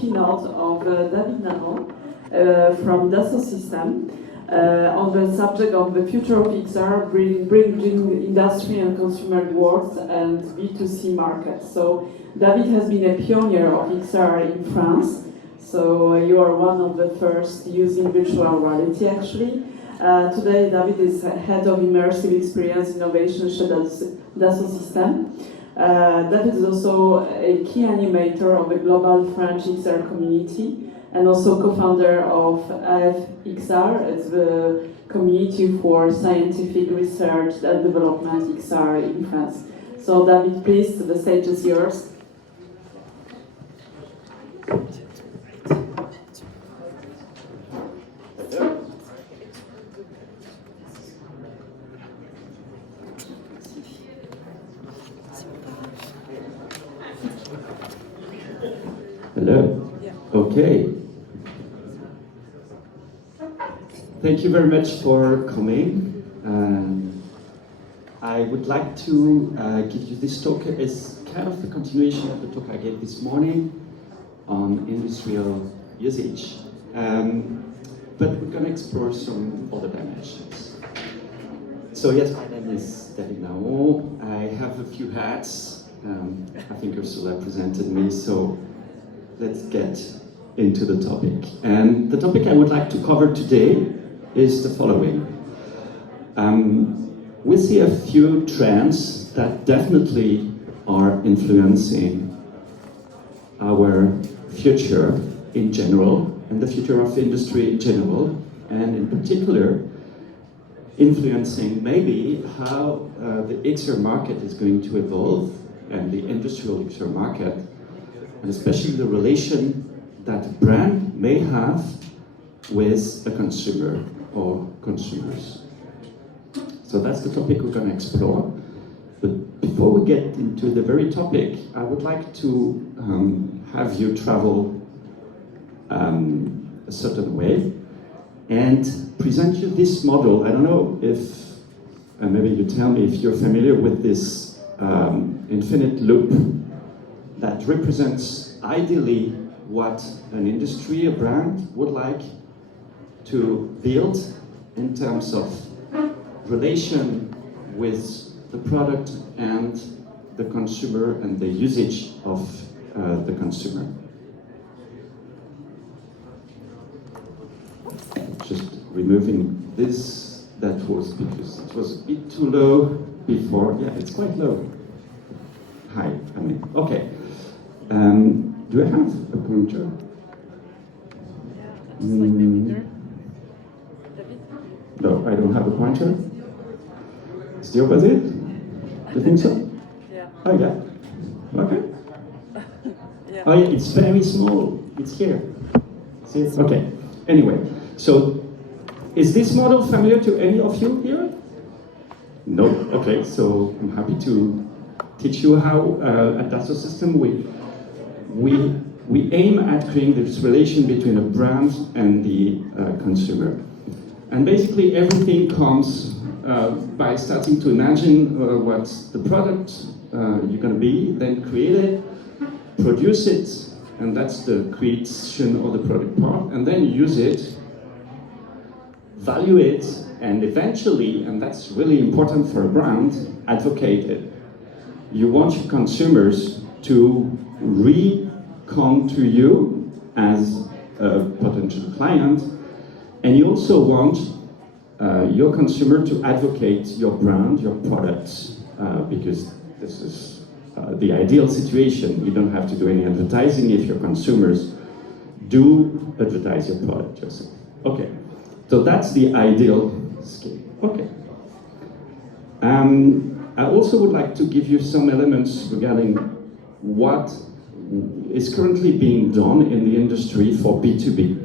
keynote of David Naron from Dassault Systèmes on the subject of the future of XR, bridging industry and consumer worlds and B2C markets. So David has been a pioneer of XR in France. So you are one of the first using virtual reality actually. Today David is head of immersive experience innovation at Dassault Systèmes. David is also a key animator of the global French XR community and also co-founder of AFXR, it's the community for scientific research and development XR in France. So David, please, the stage is yours. Hello. Yeah. Okay. Thank you very much for coming. I would like to give you this talk as kind of the continuation of the talk I gave this morning on industrial usage. But we're going to explore some other dimensions. So yes, my name is David Naron. I have a few hats. I think Ursula presented me, so let's get into the topic. And the topic I would like to cover today is the following. We see a few trends that definitely are influencing our future in general, and the future of industry in general, and in particular, influencing maybe how the XR market is going to evolve, and the industrial XR market, and especially the relation that a brand may have with a consumer or consumers. So that's the topic we're going to explore. But before we get into the very topic, I would like to have you travel a certain way and present you this model. I don't know if, maybe you tell me if you're familiar with this infinite loop that represents ideally what an industry, a brand would like to build in terms of relation with the product and the consumer and the usage of the consumer. Just removing this, that was because it was a bit too low before. Yeah, it's quite low. Hi, I mean, okay. Do I have a pointer? Yeah, that's like maybe there. David? No, I don't have a pointer. It's the opposite? Do you think so? Yeah. Oh, yeah. Okay. Yeah. Oh, yeah, it's very small. It's here. See it? Okay. Anyway, so is this model familiar to any of you here? No? Okay, so I'm happy to teach you how at Dassault Systèmes we aim at creating this relation between a brand and the consumer. And basically everything comes by starting to imagine what's the product you're going to be, then create it, produce it, and that's the creation of the product part, and then use it, value it, and eventually, and that's really important for a brand, advocate it. You want your consumers to come to you as a potential client, and you also want your consumer to advocate your brand, your products, because this is the ideal situation. You don't have to do any advertising if your consumers do advertise your product yourself. Okay, so that's the ideal scheme. Okay. I also would like to give you some elements regarding what is currently being done in the industry for B2B.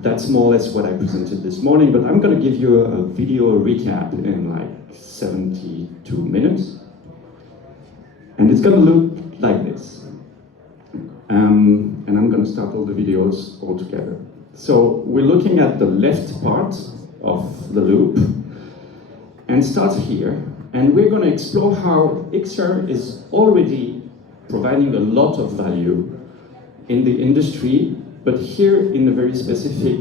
That's more or less what I presented this morning, but I'm going to give you a video recap in like 72 minutes. And it's going to look like this. And I'm going to start all the videos all together. So we're looking at the left part of the loop and start here. And we're going to explore how XR is already providing a lot of value in the industry, but here in a very specific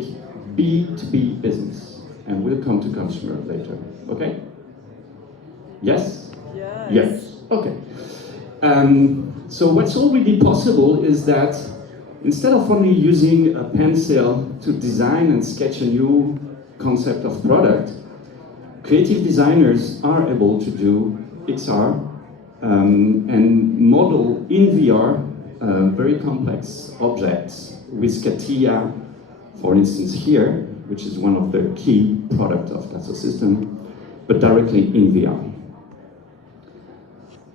B2B business. And we'll come to consumer later, okay? Yes? Yes. Yes, okay. So what's already possible is that instead of only using a pencil to design and sketch a new concept of product, creative designers are able to do XR and model in VR very complex objects with CATIA, for instance here, which is one of the key products of Dassault System, but directly in VR.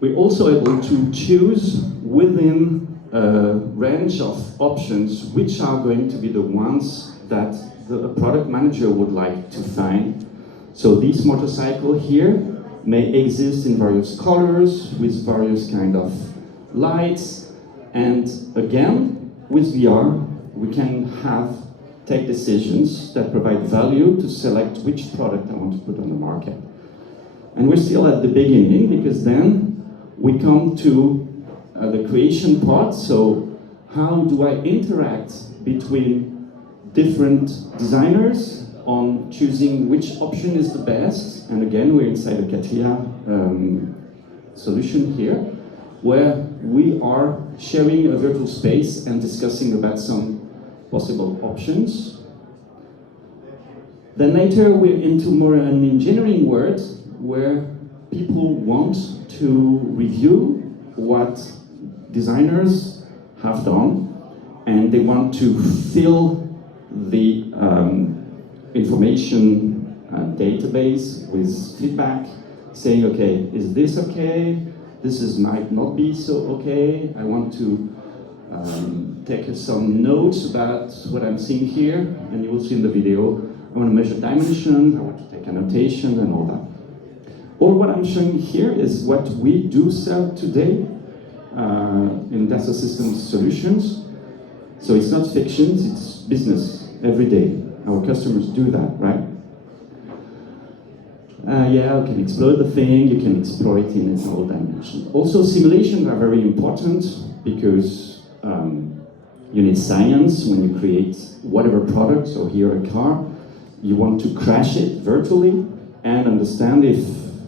We're also able to choose within a range of options which are going to be the ones that the product manager would like to find. So this motorcycle here may exist in various colors with various kind of lights, and again with VR we can take decisions that provide value to select which product I want to put on the market. And we're still at the beginning, because then we come to the creation part. So how do I interact between different designers on choosing which option is the best? And again, we're inside a CATIA solution here, where we are sharing a virtual space and discussing about some possible options. Then later we're into more an engineering world, where people want to review what designers have done, and they want to fill the information database with feedback, saying, okay, is this okay? This might not be so okay. I want to take some notes about what I'm seeing here, and you will see in the video. I want to measure dimensions, I want to take annotation and all that. All what I'm showing here is what we do sell today in Dassault Systems solutions. So it's not fiction, it's business every day. Our customers do that, right? Yeah, you can explode the thing, you can explore it in its all dimensions. Also, simulations are very important, because you need science when you create whatever product. So here a car, you want to crash it virtually and understand if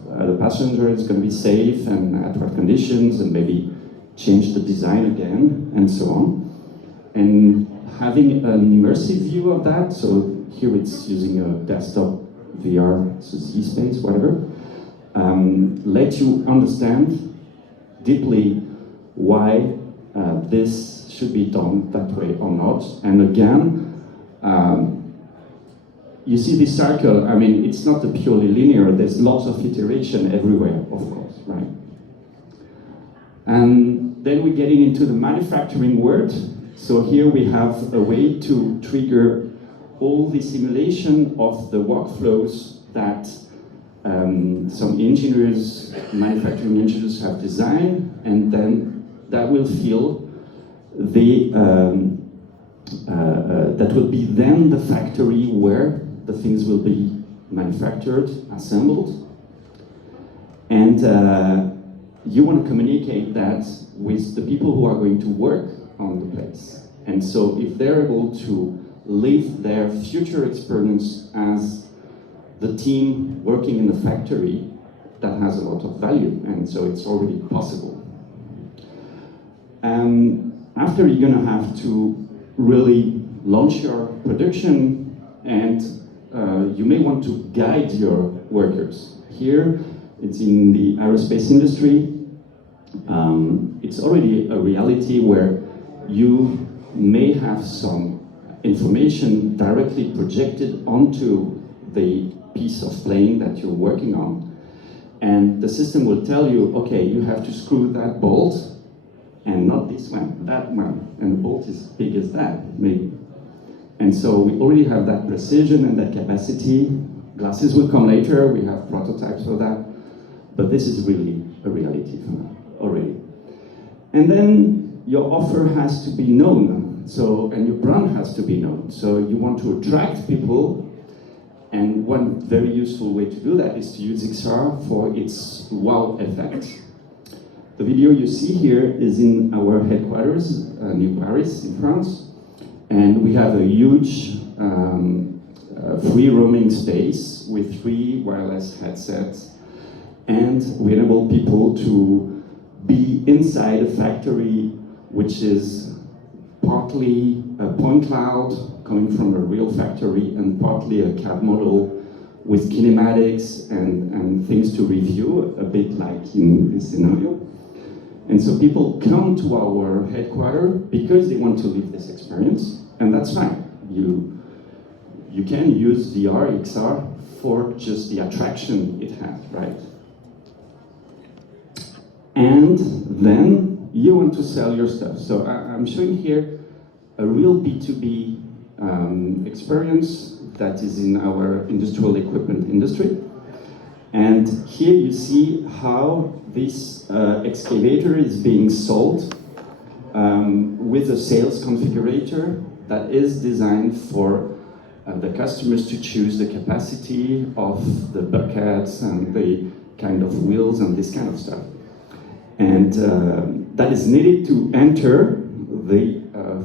the passenger is going to be safe and at what conditions, and maybe change the design again, and so on. And having an immersive view of that, so here it's using a desktop VR, so Z-Space, whatever, let you understand deeply why this should be done that way or not. And again, you see this circle, I mean, it's not a purely linear, there's lots of iteration everywhere, of course, right? And then we're getting into the manufacturing world. So here we have a way to trigger all the simulation of the workflows that some engineers, manufacturing engineers have designed, and then that will fill the, that will be then the factory where the things will be manufactured, assembled. And you want to communicate that with the people who are going to work on the place. And so if they're able to live their future experience as the team working in the factory, that has a lot of value, and so it's already possible. After, you're going to have to really launch your production, and you may want to guide your workers. Here, it's in the aerospace industry. It's already a reality where you may have some information directly projected onto the piece of plane that you're working on, and the system will tell you, okay, you have to screw that bolt, and not this one, that one, and the bolt is big as that, maybe. And so we already have that precision and that capacity. Glasses will come later, we have prototypes for that, but this is really a reality for now, already. And then your offer has to be known, so, and your brand has to be known. So you want to attract people, and one very useful way to do that is to use XR for its wow effect. The video you see here is in our headquarters, New Paris in France, and we have a huge free roaming space with 3 wireless headsets, and we enable people to be inside a factory which is partly a point cloud coming from a real factory and partly a CAD model with kinematics and things to review, a bit like in this scenario. And so people come to our headquarters because they want to live this experience, and that's fine. You can use VR, XR for just the attraction it has, right? And then you want to sell your stuff. So I'm showing here a real B2B experience that is in our industrial equipment industry. And here you see how this excavator is being sold with a sales configurator that is designed for the customers to choose the capacity of the buckets and the kind of wheels and this kind of stuff. And that is needed to enter the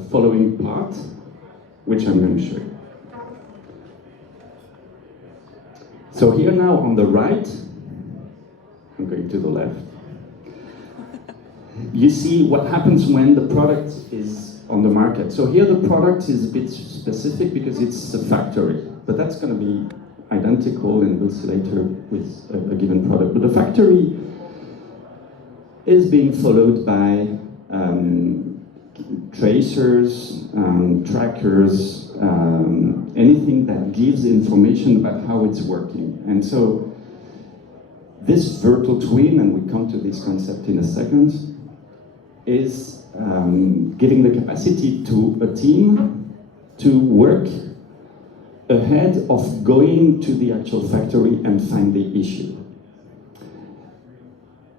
following part, which I'm going to show you. So here now on the right, I'm going to the left, you see what happens when the product is on the market. So here the product is a bit specific because it's a factory, but that's going to be identical, and we'll see later with a given product. But the factory is being followed by tracers, trackers, anything that gives information about how it's working. And so this virtual twin, and we come to this concept in a second, is giving the capacity to a team to work ahead of going to the actual factory and find the issue.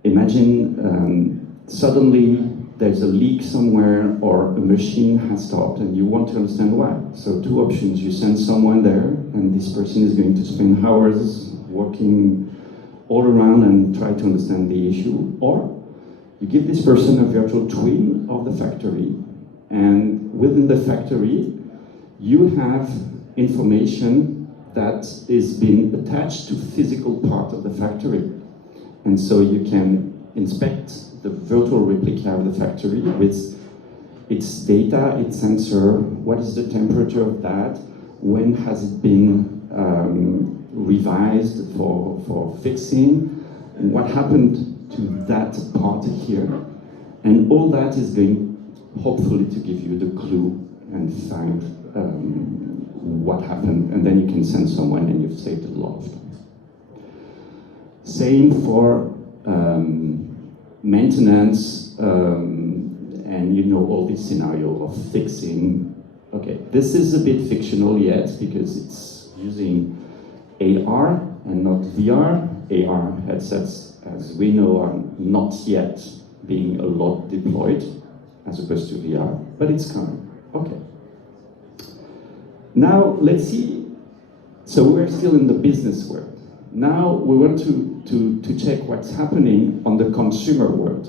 Imagine suddenly there's a leak somewhere or a machine has stopped and you want to understand why. So 2 options: you send someone there and this person is going to spend hours working all around and try to understand the issue, or you give this person a virtual twin of the factory, and within the factory you have information that is being attached to physical part of the factory. And so you can inspect the virtual replica of the factory with its data, its sensor, what is the temperature of that, when has it been revised for fixing, what happened to that part here, and all that is going hopefully to give you the clue and find what happened, and then you can send someone and you've saved a lot of time. Same for maintenance, and you know all this scenario of fixing. Okay, this is a bit fictional yet because it's using AR and not VR. AR headsets, as we know, are not yet being a lot deployed as opposed to VR, but it's coming. Okay. Now let's see. So we're still in the business world. Now we want to check what's happening on the consumer world.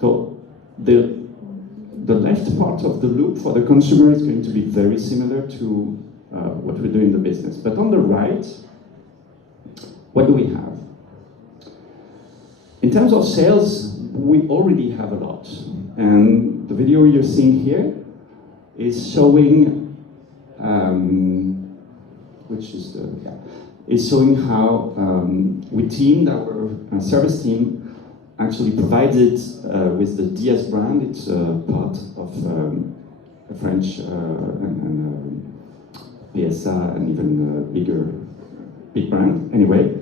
So the left part of the loop for the consumer is going to be very similar to what we do in the business. But on the right, what do we have? In terms of sales, we already have a lot. And the video you're seeing here is showing, is showing how we teamed, our service team actually provided with the DS brand. It's part of a French and PSA and even big brand. Anyway,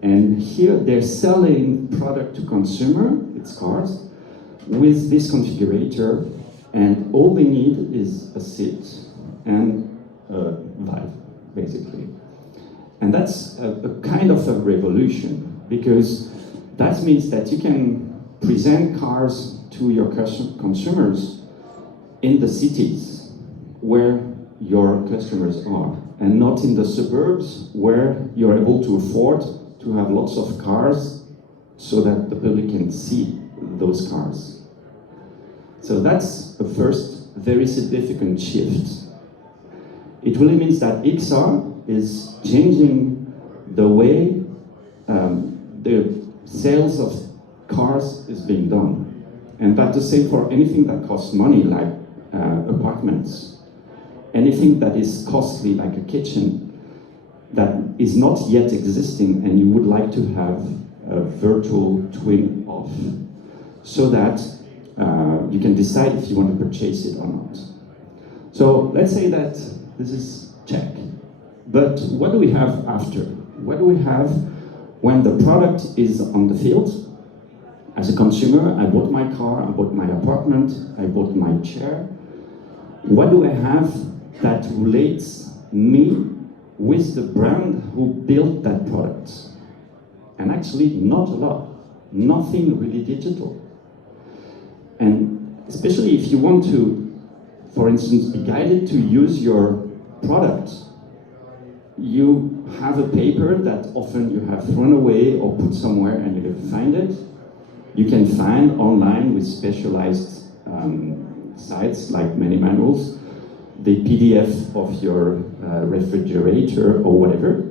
and here they're selling product to consumer, it's cars, with this configurator, and all they need is a seat and a valve, basically. And that's a kind of a revolution, because that means that you can present cars to your consumers in the cities where your customers are, and not in the suburbs where you're able to afford to have lots of cars so that the public can see those cars. So that's a first very significant shift. It really means that XR is changing the way the sales of cars is being done. And that's the same for anything that costs money, like apartments. Anything that is costly, like a kitchen, that is not yet existing and you would like to have a virtual twin of, so that you can decide if you want to purchase it or not. So let's say that this is check. But what do we have after? What do we have when the product is on the field? As a consumer, I bought my car, I bought my apartment, I bought my chair. What do I have that relates me with the brand who built that product? And actually, not a lot. Nothing really digital. And especially if you want to, for instance, be guided to use your product, you have a paper that often you have thrown away or put somewhere and you can find it. You can find online with specialized sites like many manuals, the PDF of your refrigerator or whatever.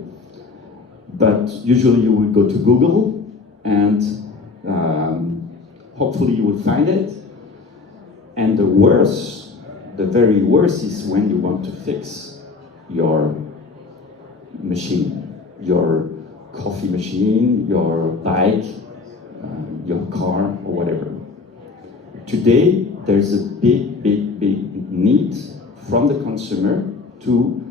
But usually you will go to Google and hopefully you will find it. And the very worst is when you want to fix your machine, your coffee machine, your bike, your car, or whatever. Today, there's a big need from the consumer to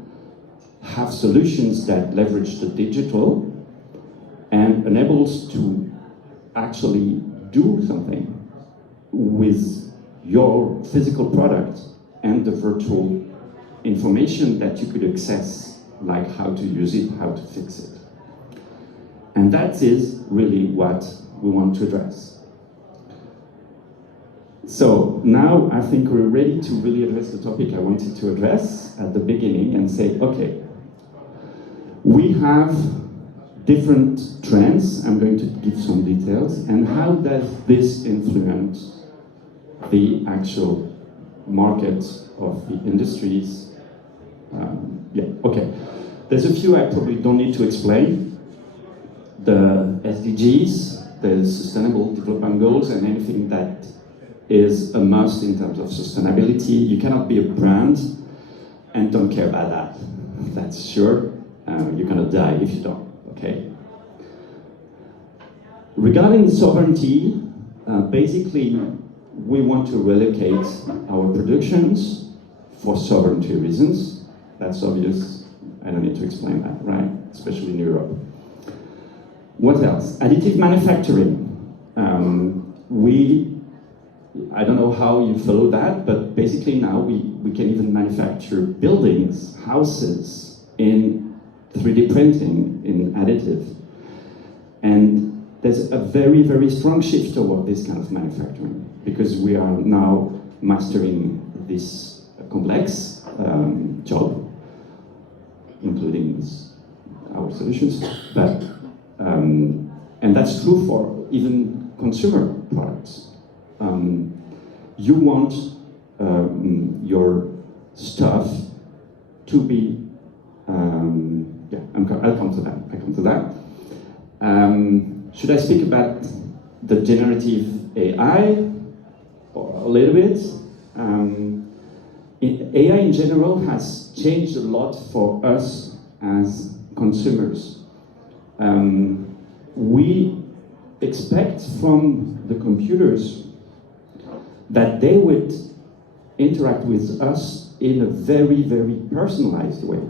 have solutions that leverage the digital and enables to actually do something with your physical product and the virtual information that you could access, like how to use it, how to fix it. And that is really what we want to address. So now I think we're ready to really address the topic I wanted to address at the beginning and say, okay, we have different trends. I'm going to give some details. And how does this influence the actual market of the industries? Okay. There's a few I probably don't need to explain. The SDGs, the Sustainable Development Goals, and anything that is a must in terms of sustainability. You cannot be a brand and don't care about that. That's sure. You're gonna die if you don't, okay? Regarding sovereignty, basically we want to relocate our productions for sovereignty reasons. That's obvious. I don't need to explain that, right? Especially in Europe. What else? Additive manufacturing. I don't know how you follow that, but basically now we can even manufacture buildings, houses in 3D printing, in additive. And there's a very, very strong shift toward this kind of manufacturing because we are now mastering this complex job, including our solutions. But and that's true for even consumer products. You want your stuff to be, I'll come to that. Should I speak about the generative AI a little bit? AI in general has changed a lot for us as consumers. We expect from the computers that they would interact with us in a very, very personalized way.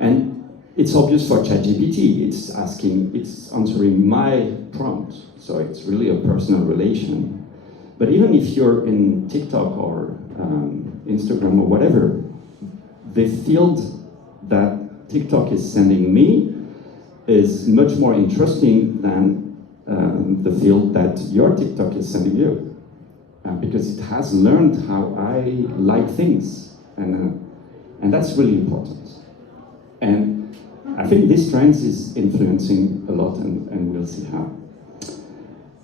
And it's obvious for ChatGPT, it's answering my prompt, so it's really a personal relation. But even if you're in TikTok or Instagram or whatever, the field that TikTok is sending me is much more interesting than the field that your TikTok is sending you. Because it has learned how I like things, and that's really important. And I think this trend is influencing a lot, and we'll see how.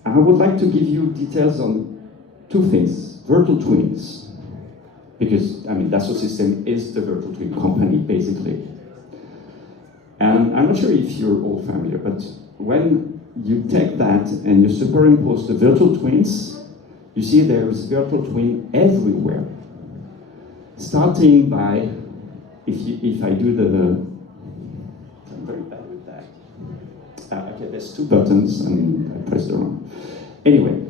I would like to give you details on two things. Virtual twins, because I mean Dassault Systèmes is the virtual twin company basically. And I'm not sure if you're all familiar, but when you take that and you superimpose the virtual twins, you see there is virtual twin everywhere. Starting by, if I do the, I'm very bad with that. Okay, there's two buttons and I press the wrong. Anyway,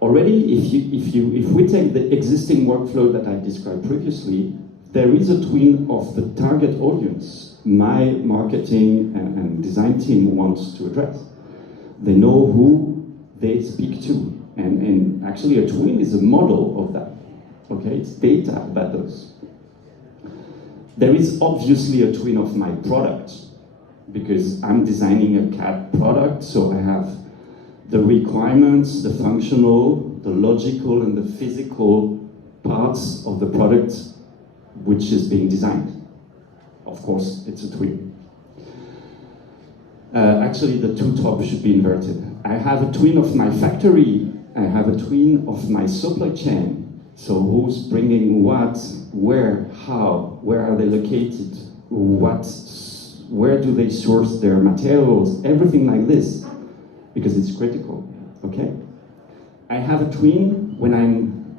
already if we take the existing workflow that I described previously, there is a twin of the target audience my marketing and design team wants to address. They know who they speak to, and actually a twin is a model of that. Okay, it's data about those. There is obviously a twin of my product, because I'm designing a CAD product, so I have the requirements, the functional, the logical, and the physical parts of the product which is being designed. Of course, it's a twin. Actually, the two tops should be inverted. I have a twin of my factory. I have a twin of my supply chain. So who's bringing what, where, how, where are they located, where do they source their materials, everything like this, because it's critical, okay? I have a twin when I'm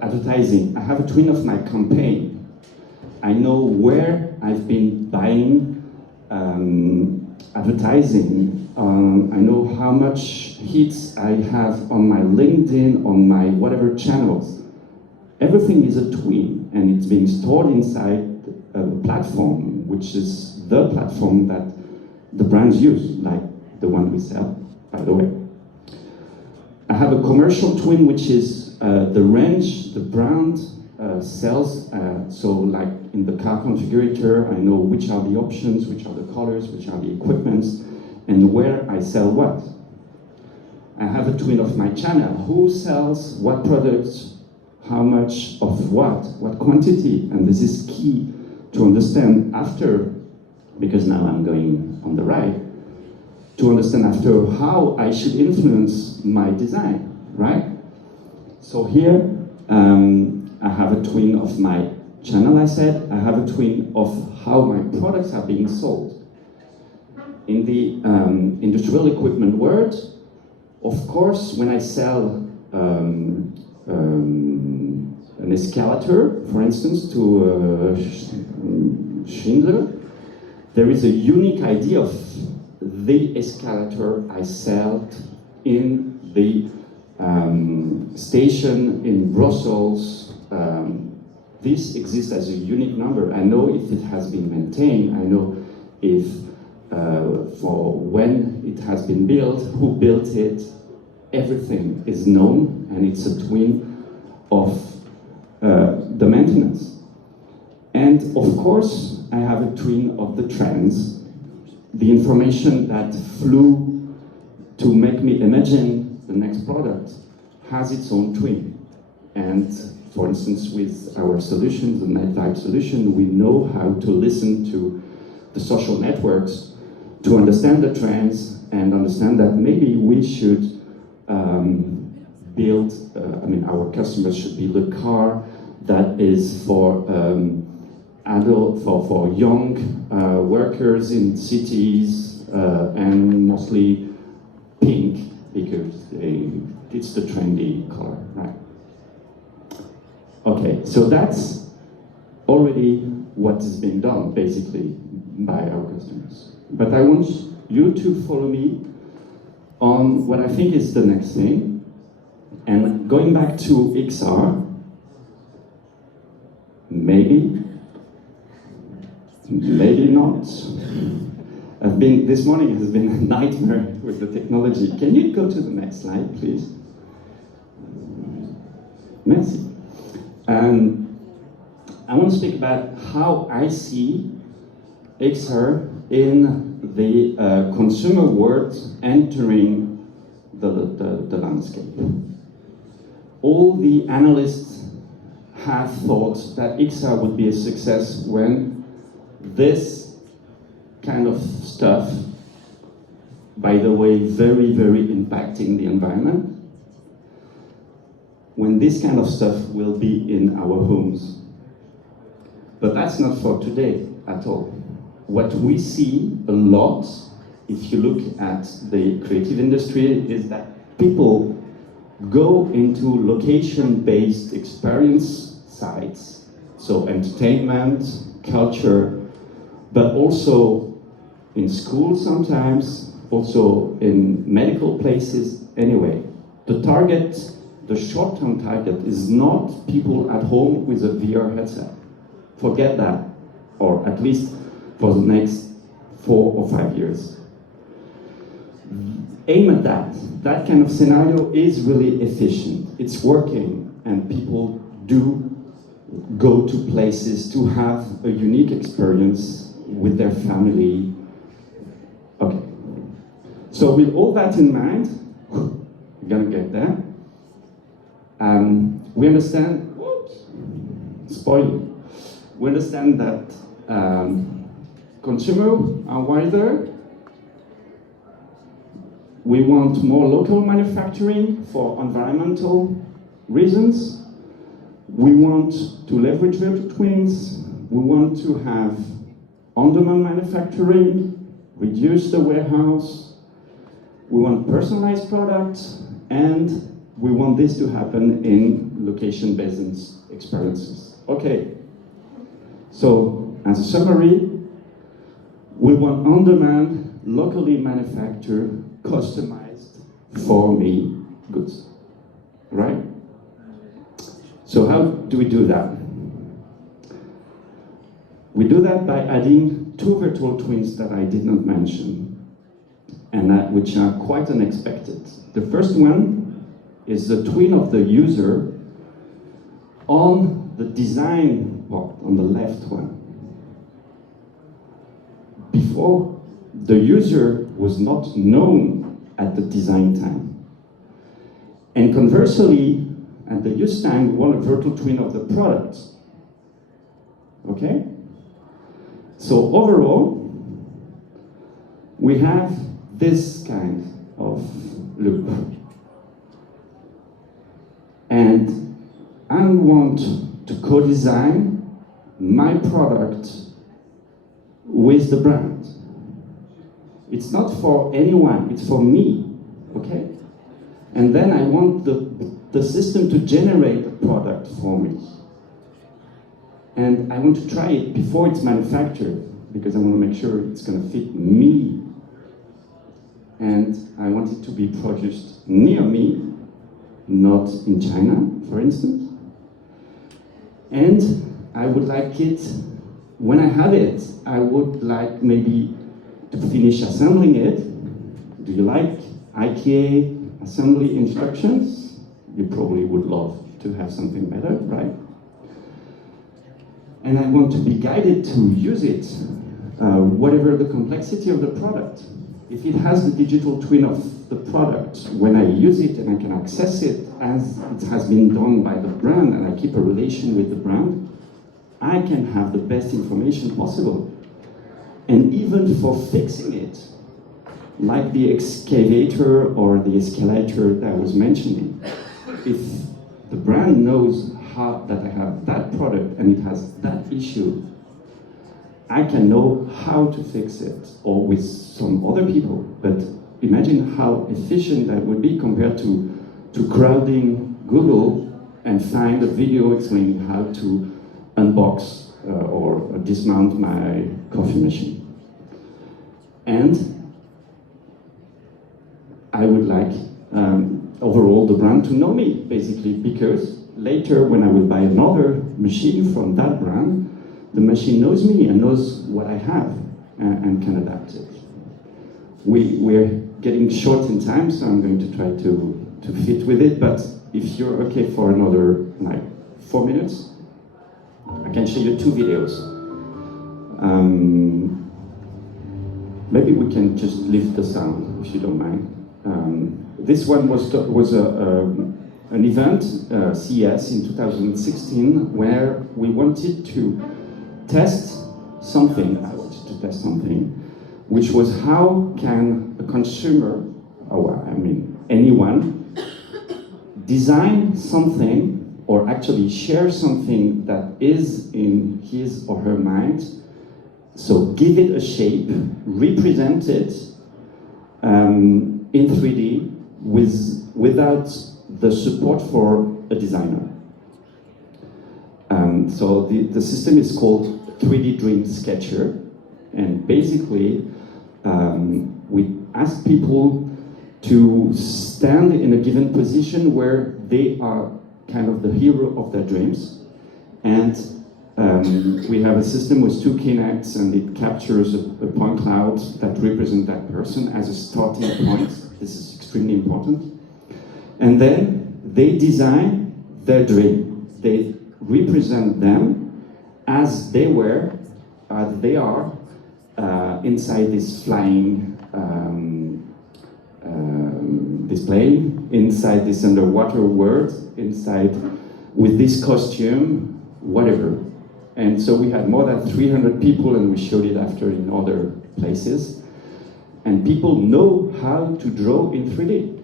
advertising. I have a twin of my campaign. I know where I've been buying advertising. I know how much hits I have on my LinkedIn, on my whatever channels. Everything is a twin, and it's being stored inside a platform, which is the platform that the brands use, like the one we sell, by the way. I have a commercial twin, which is the range, the brand sells. So like in the car configurator, I know which are the options, which are the colors, which are the equipments, and where I sell what. I have a twin of my channel. Who sells what products, how much of what quantity, and this is key to understand after, because now I'm going on the right, to understand after how I should influence my design, right? So here, I have a twin of my channel, I said. I have a twin of how my products are being sold. In the industrial equipment world, of course, when I sell an escalator, for instance, to Schindler, there is a unique idea of the escalator I sell in the station in Brussels. This exists as a unique number. I know if it has been maintained. I know if for when it has been built, who built it. Everything is known, and it's a twin of the maintenance. And of course, I have a twin of the trends, the information that flew to make me imagine the next product has its own twin. And for instance, with our solution, the Net Vibe solution, we know how to listen to the social networks to understand the trends and understand that maybe we should build, our customers should build a car that is for adult, for young workers in cities, and mostly pink, because it's the trendy color, right? Okay, so that's already what is being done, basically, by our customers. But I want you to follow me on what I think is the next thing. And going back to XR, maybe not. This morning has been a nightmare with the technology. Can you go to the next slide, please? Merci. I want to speak about how I see XR in the consumer world entering the landscape. All the analysts have thought that XR would be a success when this kind of stuff by the way, very, very impacting the environment, when this kind of stuff will be in our homes. But that's not for today at all. What we see a lot, if you look at the creative industry, is that people go into location-based experience sites, so entertainment, culture, but also in schools sometimes, also in medical places. Anyway, the target, the short-term target, is not people at home with a VR headset. Forget that, or at least for the next 4 or 5 years. Aim at that. That kind of scenario is really efficient. It's working, and people do go to places to have a unique experience with their family. Okay. So with all that in mind, we're gonna get there. We understand, spoiler. We understand that consumers are wiser. We want more local manufacturing for environmental reasons. We want to leverage virtual twins. We want to have on-demand manufacturing, reduce the warehouse. We want personalized products, and we want this to happen in location-based experiences. Okay, so as a summary, we want on-demand, locally manufactured, customized for me goods, right? So how do we do that? We do that by adding 2 virtual twins that I did not mention, and which are quite unexpected. The first one is the twin of the user on the design part, on the left one. Before, the user was not known at the design time. And conversely, at the use time, we want a virtual twin of the product. Okay? So overall, we have this kind of loop. And I want to co-design my product with the brand. It's not for anyone, it's for me, okay? And then I want the system to generate a product for me. And I want to try it before it's manufactured, because I want to make sure it's going to fit me. And I want it to be produced near me, not in China, for instance. And I would like it, when I have it, I would like maybe to finish assembling it. Do you like IKEA assembly instructions? You probably would love to have something better, right? And I want to be guided to use it, whatever the complexity of the product. If it has the digital twin of the product, when I use it and I can access it as it has been done by the brand, and I keep a relation with the brand, I can have the best information possible. And even for fixing it, like the excavator or the escalator that I was mentioning, if the brand knows that I have that product and it has that issue, I can know how to fix it, or with some other people. But imagine how efficient that would be compared to crowding Google and find a video explaining how to unbox or dismount my coffee machine. And I would like overall the brand to know me, basically, because later when I will buy another machine from that brand, the machine knows me and knows what I have and can adapt it. We're getting short in time, so I'm going to try to fit with it, but if you're okay for another 4 minutes, I can show you 2 videos. Maybe we can just leave the sound, if you don't mind. This one was an event, CES in 2016, where we wanted to test something. I wanted to test something which was how can a consumer, or I mean anyone, design something or actually share something that is in his or her mind. So give it a shape, represent it in 3D without the support for a designer. So the system is called 3D Dream Sketcher, and basically we ask people to stand in a given position where they are kind of the hero of their dreams, and we have a system with 2 Kinects, and it captures a point cloud that represents that person as a starting point. This is extremely important. And then they design their dream. They represent them as they were, as they are, inside this flying this plane, inside this underwater world, inside with this costume, whatever. And so we had more than 300 people, and we showed it after in other places. And people know how to draw in 3D.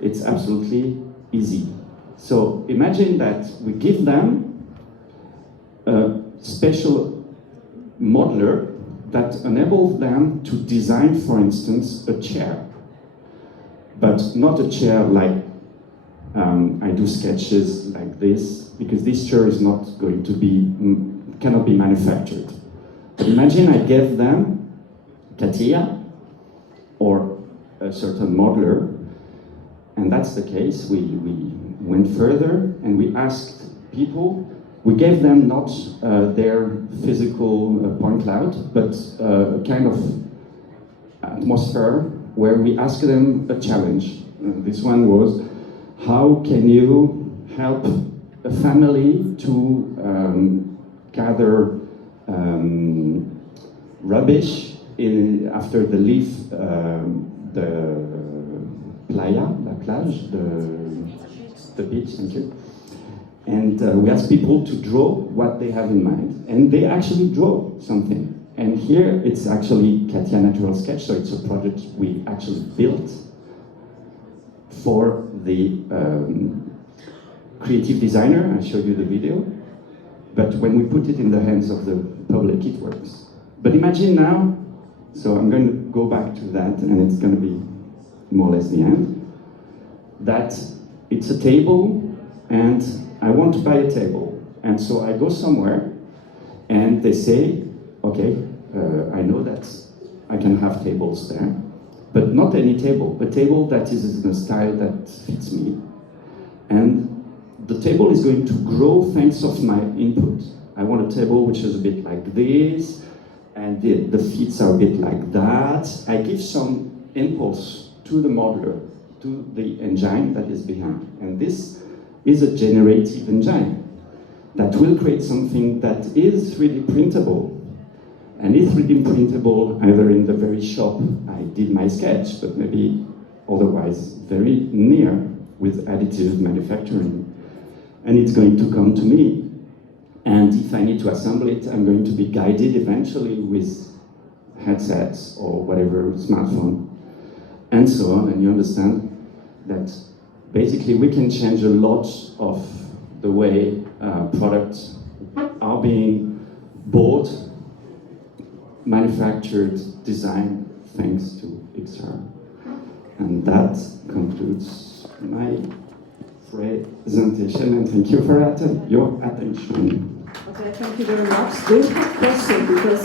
It's absolutely easy. So imagine that we give them a special modeler that enables them to design, for instance, a chair. But not a chair like I do sketches like this, because this chair is not going to be, cannot be manufactured. But imagine I gave them CATIA or a certain modeler, and that's the case. We went further and we asked people, we gave them not their physical point cloud, but a kind of atmosphere where we asked them a challenge. This one was, how can you help a family to gather rubbish after they leave the playa, la plage, the beach, thank you. And we asked people to draw what they have in mind, and they actually draw something. And here it's actually CATIA Natural Sketch, so it's a project we actually built for the creative designer. I showed you the video, but when we put it in the hands of the public, it works. But imagine now, so I'm going to go back to that, and it's going to be more or less the end, that it's a table, and I want to buy a table. And so I go somewhere, and they say, okay, I know that I can have tables there, but not any table, a table that is in a style that fits me. And the table is going to grow thanks of my input. I want a table which is a bit like this, and the feet are a bit like that. I give some impulse to the modeler, to the engine that is behind. And this is a generative engine that will create something that is 3D printable. And it's 3D printable either in the very shop I did my sketch, but maybe otherwise very near with additive manufacturing. And it's going to come to me. And if I need to assemble it, I'm going to be guided eventually with headsets or whatever, smartphone, and so on. And you understand that basically we can change a lot of the way products are being bought, manufactured, designed, thanks to XR. And that concludes my presentation, and thank you for your attention. Okay, thank you very much. Do you have questions? Because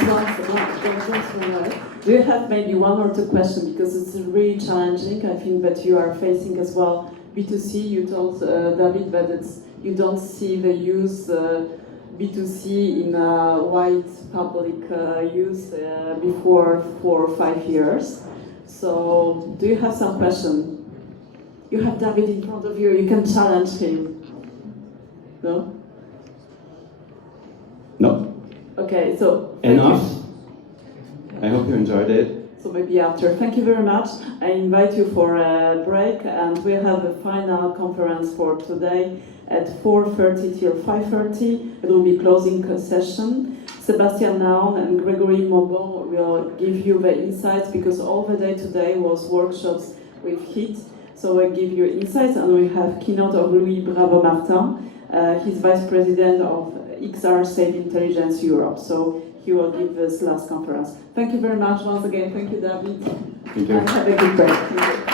do you have maybe one or two questions? Because it's really challenging. I think that you are facing as well B2C. You told David that you don't see the use B2C in wide public use before 4 or 5 years. So, do you have some question? You have David in front of you. You can challenge him. No? No. Okay, so... Enough. I hope you enjoyed it. So maybe after. Thank you very much. I invite you for a break, and we have a final conference for today at 4:30 till 5:30. It will be closing session. Sebastian Naon and Gregory Maubon will give you the insights, because all the day today was workshops with HIT. So we'll give you insights, and we have keynote of Louis Bravo-Martin. He's Vice President of XR Safe Intelligence Europe. So he will give this last conference. Thank you very much once again. Thank you, David. Thank you. And have a good break.